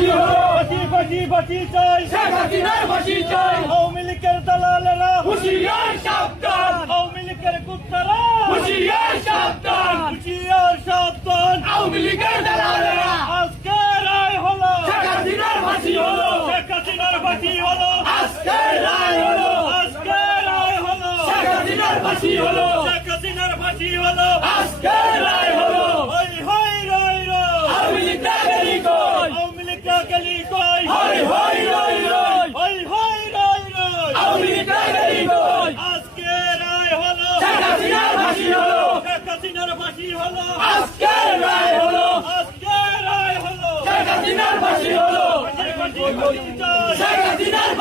ফাঁসি হলো। ফাঁসি ফাঁসি ফাঁসি চাই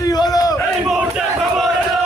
সৃষ্টি হলো এই মুহূর্তে খবর এলো